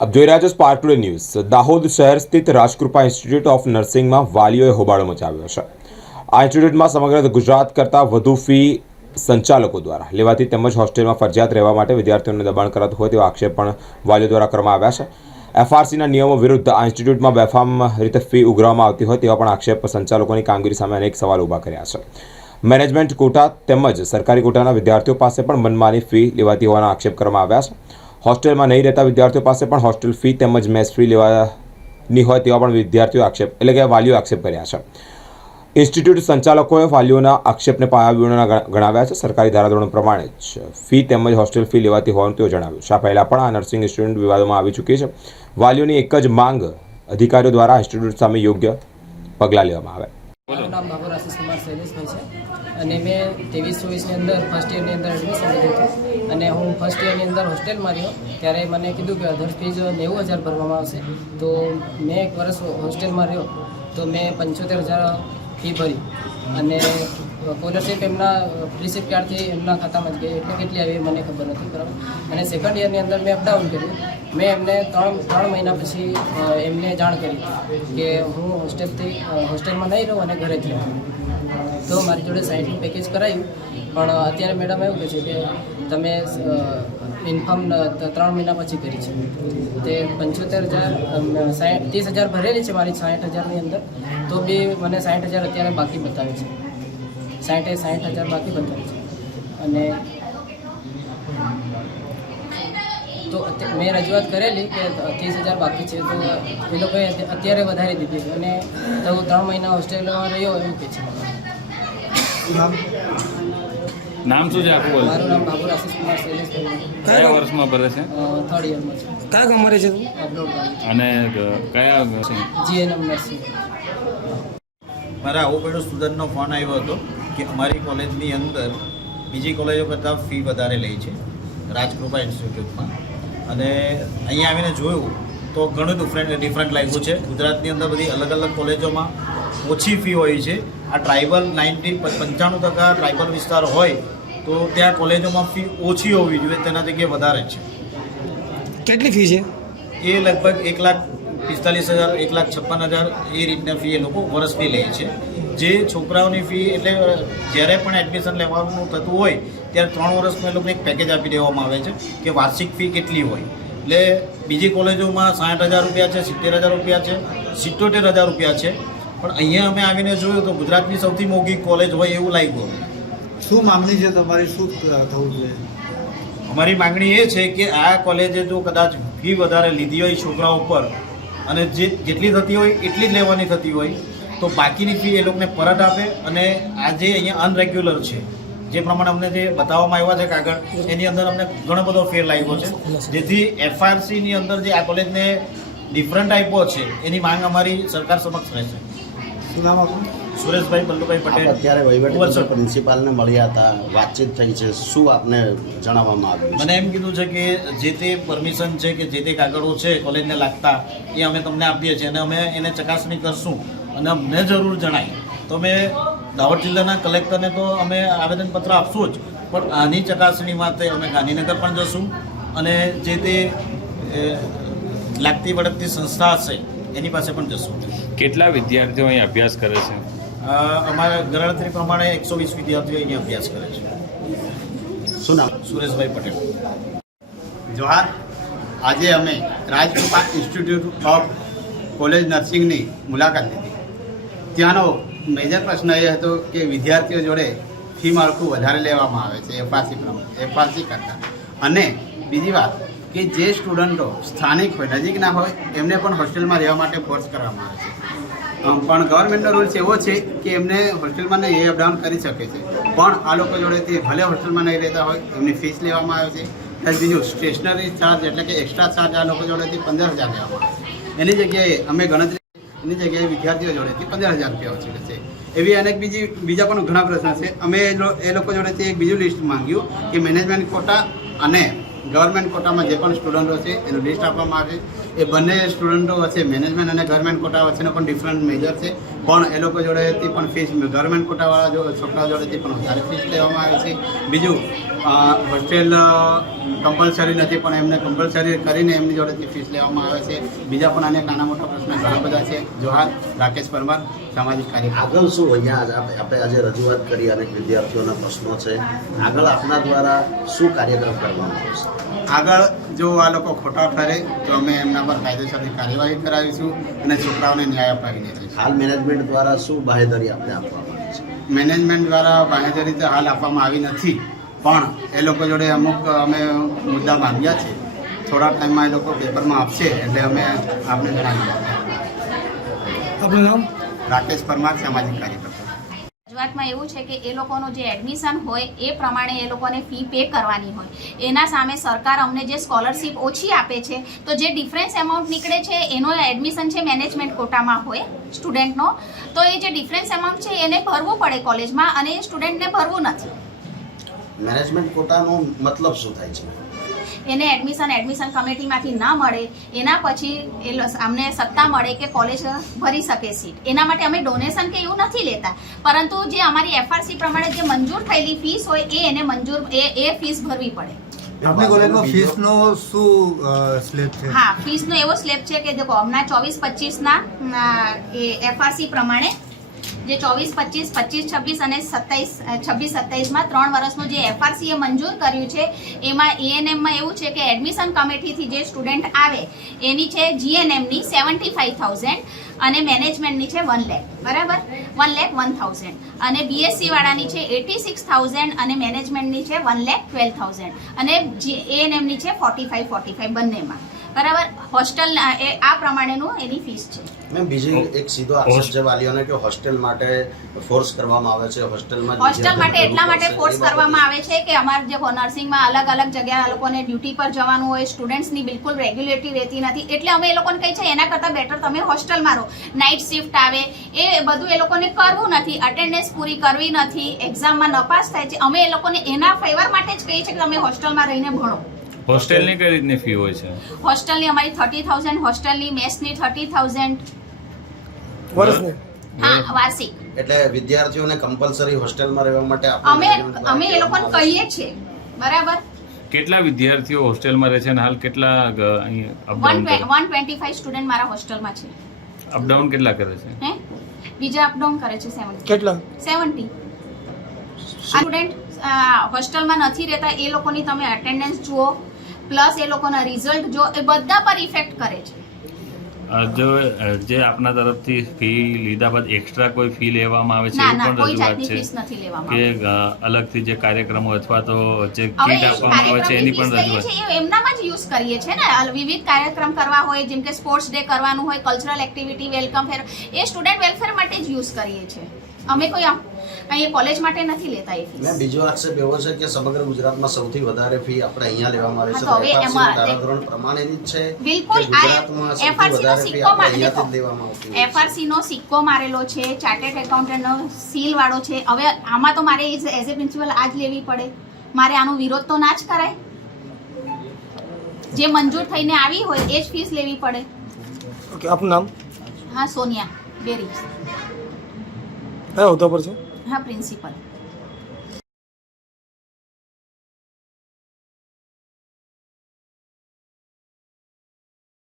આપ જોઈ રહ્યા છો સ્પાર્ક ટુડે ન્યૂઝ। દાહોદ શહેર સ્થિત રાજકૃપા ઇન્સ્ટિટ્યૂટ ઓફ નર્સિંગમાં વાલીઓએ હોબાળો મચાવ્યો છે। આ ઇન્સ્ટિટ્યૂટમાં સમગ્ર ગુજરાત કરતાં વધુ ફી સંચાલકો દ્વારા લેવાતી તેમજ હોસ્ટેલમાં ફરજિયાત રહેવા માટે વિદ્યાર્થીઓને દબાણ કરાતું હોય તેવા આક્ષેપ પણ વાલીઓ દ્વારા કરવામાં આવ્યા છે। એફઆરસીના નિયમો વિરુદ્ધ આ ઇન્સ્ટિટ્યૂટમાં બેફામ રીતે ફી ઉઘરાવવામાં આવતી હોય તેવા પણ આક્ષેપ સંચાલકોની કામગીરી સામે અનેક સવાલ ઊભા કર્યા છે। મેનેજમેન્ટ કોટા તેમજ સરકારી કોટાના વિદ્યાર્થીઓ પાસે પણ મનમાની ફી લેવાતી હોવાના આક્ષેપ કરવામાં આવ્યા છે। હોસ્ટેલમાં નહીં રહેતા વિદ્યાર્થીઓ પાસે પણ હોસ્ટેલ ફી તેમજ મેસ ફી લેવાની હોય તેવા પણ વિદ્યાર્થીઓ વાલીઓ આક્ષેપ કર્યા છે। ઇન્સ્ટિટ્યૂટ સંચાલકોએ વાલીઓના આક્ષેપને પાયાવિહોણા ગણાવ્યા છે। સરકારી ધારાધોરણ પ્રમાણે જ ફી તેમજ હોસ્ટેલ ફી લેવાતી હોવાનું તેઓ જણાવ્યું છે। આ પહેલાં પણ આ નર્સિંગ ઇન્સ્ટિટ્યૂટ વિવાદોમાં આવી ચૂકી છે। વાલીઓની એક જ માંગ અધિકારીઓ દ્વારા ઇન્સ્ટિટ્યૂટ સામે યોગ્ય પગલાં લેવામાં આવે। મારું નામ બાબુ આશીષ કુમાર શૈલેષભાઈ છે અને મેં 23-24ની અંદર ફર્સ્ટ યરની અંદર એડમિશન લીધું હતું અને હું ફર્સ્ટ યરની અંદર હોસ્ટેલમાં રહ્યો ત્યારે મને કીધું કે અધર ફીઝ 90,000 ભરવામાં આવશે। તો મેં એક વર્ષ હોસ્ટેલમાં રહ્યો તો મેં 75,000 ફી ભરી અને સ્કોલરશીપ એમના રિસીપ કાર્ડથી એમના ખાતામાં જ ગઈ એટલે કેટલી આવી મને ખબર નથી બરાબર। અને સેકન્ડ યરની અંદર મેં અપડાઉન કર્યું। મેં એમને ત્રણ મહિના પછી એમને જાણ કરી કે હું હોસ્ટેલમાં નહીં રહું અને ઘરેથી રહું। તો મારી જોડે 60નું પેકેજ કરાવ્યું પણ અત્યારે મેડમ એવું કહે છે કે તમે ઇન્ફોર્મ 3 મહિના પછી કરી છે। તે 75,000 30,000 ભરેલી છે મારી 60,000ની અંદર તો બી મને 60,000 અત્યારે બાકી બતાવે છે। 60,000 બાકી બતાવે છે અને તો મેં રજૂઆત કરેલી કે 30,000 બાકી છે તો એ લોકોએ અત્યારે વધારી દીધી અને તો 3 મહિના હોસ્ટેલમાં રહ્યો એવું કહે છે। નામ શું છે આખું? મારું નામ બાબુ આશીષ કુમાર શૈલેષભાઈ। કયા વર્ષમાં ભરે છે? 3rd યરમાં છે। કયા ગામમાં રહે છે તું? અપલોડ અને કયા GNM નર્સિંગ। મારા આવો પેલો સ્ટુડન્ટનો ફોન આવ્યો હતો કે અમારી કોલેજની અંદર બીજી કોલેજો કરતાં ફી વધારે લે છે રાજકૃપા ઇન્સ્ટિટ્યૂટમાં। અને અહીંયા આવીને જોયું તો ઘણું ડિફરન્ટ લાગ્યું છે। ગુજરાતની અંદર બધી અલગ અલગ કોલેજોમાં ઓછી ફી હોય છે। આ ટ્રાઇબલ 95% ટ્રાઇબલ વિસ્તાર હોય તો ત્યાં કોલેજોમાં ફી ઓછી હોવી જોઈએ, તેના જગ્યાએ વધારે છે। કેટલી ફી છે? એ લગભગ 1,45,000 1,56,000 એ રીતના ફી એ લોકો વર્ષની લે છે। જે છોકરાઓની ફી એટલે જ્યારે પણ એડમિશન લેવાનું થતું હોય ત્યારે 3 વર્ષમાં એ લોકોને એક પેકેજ આપી દેવામાં આવે છે કે વાર્ષિક ફી કેટલી હોય। એટલે બીજી કોલેજોમાં 60,000 રૂપિયા છે, 70,000 રૂપિયા છે, 77,000 રૂપિયા છે, પણ અહીંયા અમે આવીને જોયું તો ગુજરાતની સૌથી મોંઘી કોલેજ હોય એવું લાગ્યું। શું માંગણી છે તમારી? શું થવું જોઈએ? અમારી માંગણી એ છે કે આ કોલેજે જો કદાચ ફી વધારે લીધી હોય છોકરાઓ પર અને જેટલી થતી હોય એટલી જ લેવાની થતી હોય તો બાકીની ફી એ લોકોને પરત આપે। અને આ જે અહીંયા અનરેગ્યુલર છે જે પ્રમાણે અમને જે બતાવવામાં આવ્યા છે કાગળ એની અંદર અમને ઘણો બધો ફેર લાગ્યો છે, જેથી એફઆરસીની અંદર જે આ કોલેજને ડિફરન્ટ આપ્યો છે એની માંગ અમારી સરકાર સમક્ષ રહેશે। શું નામ આપણું? સુરેશભાઈ બલ્લુભાઈ પટેલ। અત્યારે વહીવટી પ્રિન્સિપાલને મળ્યા હતા, વાતચીત થઈ છે, શું આપને જણાવવામાં આવ્યું? મને એમ કીધું છે કે જે તે પરમિશન છે કે જે તે કાગળો છે કોલેજને લાગતા એ અમે તમને આપીએ છીએ અને અમે એને ચકાસણી કરશું અને અમને જરૂર જણાય તો અમે દાહોદ જિલ્લાના કલેક્ટરને તો અમે આવેદનપત્ર આપશું જ, પણ આની ચકાસણી માટે અમે ગાંધીનગર પણ જશું અને જે તે લાગતી વળગતી સંસ્થા હશે એની પાસે પણ જશું। કેટલા વિદ્યાર્થીઓ અહીં અભ્યાસ કરે છે? અમારા ગણતરી પ્રમાણે 120 વિદ્યાર્થીઓ અહીંયા અભ્યાસ કરે છે। શું નામ? સુરેશભાઈ પટેલ। જોહાર। આજે અમે રાજકૃપા ઇન્સ્ટિટ્યૂટ ઓફ કોલેજ નર્સિંગની મુલાકાત લીધી। ત્યાંનો મેજર પ્રશ્ન એ હતો કે વિદ્યાર્થીઓ જોડે ફી માળખું વધારે લેવામાં આવે છે એફઆરસી કરતાં। અને બીજી વાત કે જે સ્ટુડન્ટો સ્થાનિક હોય, નજીકના હોય, એમને પણ હોસ્ટેલમાં રહેવા માટે ફોર્સ કરવામાં આવે છે। પણ ગવર્મેન્ટનો રૂલ્સ એવો છે કે એમને હોસ્ટેલમાં નહીં એ અપડાઉન કરી શકે છે, પણ આ લોકો જોડેથી ભલે હોસ્ટેલમાં નહીં રહેતા હોય એમની ફીસ લેવામાં આવે છે। પ્લસ બીજું સ્ટેશનરી ચાર્જ એટલે કે એક્સ્ટ્રા ચાર્જ આ લોકો જોડેથી 15,000 લેવામાં આવે છે। એની જગ્યાએ અમે ગણતરી એની જગ્યાએ વિદ્યાર્થીઓ જોડેથી 15,000 રૂપિયા વસૂલે છે। એવી અનેક બીજા પણ ઘણા પ્રશ્ન છે। અમે એ લોકો જોડેથી એક બીજું લિસ્ટ માંગ્યું કે મેનેજમેન્ટ કોટા અને ગવર્મેન્ટ કોટામાં જે પણ સ્ટુડન્ટો છે એનું લિસ્ટ આપવામાં આવે। એ બંને સ્ટુડન્ટો વચ્ચે મેનેજમેન્ટ અને ગવર્મેન્ટ કોટા વચ્ચેનો પણ ડિફરન્ટ મેજર છે, પણ એ લોકો જોડેથી પણ ફીસ ગવર્મેન્ટ કોટાવાળા છોકરાઓ જોડેથી પણ વધારે ફીસ લેવામાં આવે છે। બીજું હોસ્ટેલ કમ્પલસરી નથી, પણ એમને કમ્પલસરી કરીને એમની જોડેથી ફીસ લેવામાં આવે છે. બીજા પણ અનેક નાના મોટા પ્રશ્ન ઘણા બધા છે. જોહાર, રાકેશ પરમાર, સામાજિક કાર્યકર. આગળ શું અહીંયા આપણે આજે રજૂઆત કરી અનેક વિદ્યાર્થીઓના પ્રશ્નો છે, આગળ આપના દ્વારા શું કાર્યક્રમ કરવામાં આવશે? આગળ જો આ લોકો ખોટા ઠરે તો અમે એમના પર કાયદેસરની કાર્યવાહી કરાવીશું અને છોકરાઓને ન્યાય અપાવીને જઈશું. હાલ મેનેજમેન્ટ દ્વારા શું બાહેધરી આપણે આપવામાં આવી છે? મેનેજમેન્ટ દ્વારા બાહેધરી તો હાલ આપવામાં આવી નથી, પણ એ લોકો જોડે અમુક અમે મુદ્દા માંગ્યા છે. થોડા ટાઈમમાં એ લોકો પેપરમાં આપશે એટલે અમે આપને જણાવીશું. આપનું નામ? રાકેશ પરમાર, સામાજિક કાર્યકર. રજૂઆતમાં એવું છે કે એ લોકોનું જે એડમિશન હોય એ પ્રમાણે એ લોકોને ફી પે કરવાની હોય. એના સામે સરકાર અમને જે સ્કોલરશીપ ઓછી આપે છે તો જે ડિફરન્સ એમાઉન્ટ નીકળે છે એનો એડમિશન છે મેનેજમેન્ટ કોટામાં હોય સ્ટુડન્ટનો, તો એ જે ડિફરન્સ એમાઉન્ટ છે એને ભરવું પડે કોલેજમાં અને એ સ્ટુડન્ટને ભરવું નથી. મેનેજમેન્ટ કોટાનો મતલબ શું થાય છે? એને એડમિશન કમિટીમાંથી ના મળે એના પછી અમને સત્તા મળે કે કોલેજ ભરી શકે સીટ. એના માટે અમે ડોનેશન કે એવું નથી લેતા, પરંતુ જે અમારી એફઆરસી પ્રમાણે જે મંજૂર થયેલી ફીસ હોય એ એને મંજૂર એ ફીસ ભરવી પડે. આપની કોલેજમાં ફીસનો શું સ્લેબ છે? હા, ફીસનો એવો સ્લેબ છે કે દેખો હમણાં 24-25ના એ એફઆરસી પ્રમાણે જે 24-25, 25-26 અને 26-27માં 3 વર્ષનું જે એફઆરસી એ મંજૂર કર્યું છે એમાં એએનએમમાં એવું છે કે એડમિશન કમિટીથી જે સ્ટુડન્ટ આવે એની છે જીએનએમની 75,000 અને મેનેજમેન્ટની છે 1 લાખ, બરાબર, 1,01,000 અને બીએસસી વાળાની છે 86,000 અને મેનેજમેન્ટની છે 1,12,000 અને એએનએમની છે 45 બંનેમાં, બરાબર. હોસ્ટેલ આ પ્રમાણેનું એની ફીસ છે. મેમ, બીજી એક સીધો આક્ષેપ છે વાલીઓને કે હોસ્ટેલ માટે ફોર્સ કરવામાં આવે છે. હોસ્ટેલ માટે એટલા માટે ફોર્સ કરવામાં આવે છે કે અમારે જે નર્સિંગમાં અલગ અલગ જગ્યાએ આ લોકોને ડ્યુટી પર જવાનું હોય, સ્ટુડન્ટ્સની બિલકુલ રેગ્યુલેટરી રહેતી નથી, એટલે અમે એ લોકોને કહી છે એના કરતાં બેટર તમે હોસ્ટેલમાં રહો. નાઇટ શિફ્ટ આવે એ બધું એ લોકોને કરવું નથી, અટેન્ડન્સ પૂરી કરવી નથી, એક્ઝામમાં નપાસ થાય છે. અમે એ લોકોને એના ફેવર માટે જ કહીએ છીએ કે તમે હોસ્ટેલમાં રહીને ભણો. હોસ્ટેલની કઈ રીતની ફી હોય છે? હોસ્ટેલની અમારી 30,000, હોસ્ટેલની મેસની 30,000 વર્ષની? હા, વાર્ષિક. એટલે વિદ્યાર્થીઓને કમ્પલસરી હોસ્ટેલમાં રહેવા માટે અમે એ લોકોને કહીએ છીએ, બરાબર. કેટલા વિદ્યાર્થીઓ હોસ્ટેલમાં રહે છે અને હાલ કેટલા અહીં અપડાઉન 125 સ્ટુડન્ટ મારા હોસ્ટેલમાં છે. અપડાઉન કેટલા કરે છે? હે, બીજા અપડાઉન કરે છે 70. કેટલા? 70 સ્ટુડન્ટ હોસ્ટેલમાં નથી રહેતા એ લોકોની તમે અટેન્ડન્સ જુઓ, પ્લસ એ લોકોના રિઝલ્ટ જો, એ બધા પર ઇફેક્ટ કરે છે. જે આપના તરફથી ફી લીધા બાદ એક્સ્ટ્રા કોઈ ફી લેવામાં આવે છે ના એવું ના, પણ કોઈ રજૂઆત જાતની છે ફીસ નથી લેવામાં કે આવતી. અલગથી જે કાર્યક્રમો અથવા તો જે હવે કીટ આપવામાં આવે છે એની પણ કાર્યક્રમની રજૂઆત? ફીસ લઈએ છીએ એ એમનામાં જ યુઝ કરીએ છીએ ને. વિવિધ કાર્યક્રમ કરવા હોય, જેમ કે સ્પોર્ટ્સ ડે કરવાનું હોય, કલ્ચરલ એક્ટિવિટી, વેલકમ ફેર, એ સ્ટુડન્ટ વેલફેર માટે જ યુઝ કરીએ છીએ અમે. કોઈ અહીંયા કોલેજ માટે નથી લેતા એ ફીસ. મેં બીજો આક્ષેપ એવો છે કે સમગ્ર ગુજરાતમાં સૌથી વધારે ફી આપણે અહીંયા લેવામાં આવે છે. હા, તો હવે એમાં ધારાધોરણ પ્રમાણેની જ છે બિલકુલ. કે ગુજરાતમાં સૌથી એફઆરસી નો વધારે ફી સિક્કો આપણે અહીંયાથી જ લેવામાં આવતી હોય છે. એફઆરસી નો સિક્કો મારેલો છે, ચાર્ટર્ડ એકાઉન્ટન્ટનો સીલ વાળો છે. હવે આમાં તો મારે એઝ એ પ્રિન્સિપલ આ જ લેવી પડે, મારે આનો વિરોધ તો ના જ કરાય. જે મંજૂર થઈને આવી હોય એ જ ફીસ લેવી પડે. ઓકે, આપનું નામ? હા, સોનિયા બેરી. કયા હોદ્દા પર છે? હા, પ્રિન્સિપલ.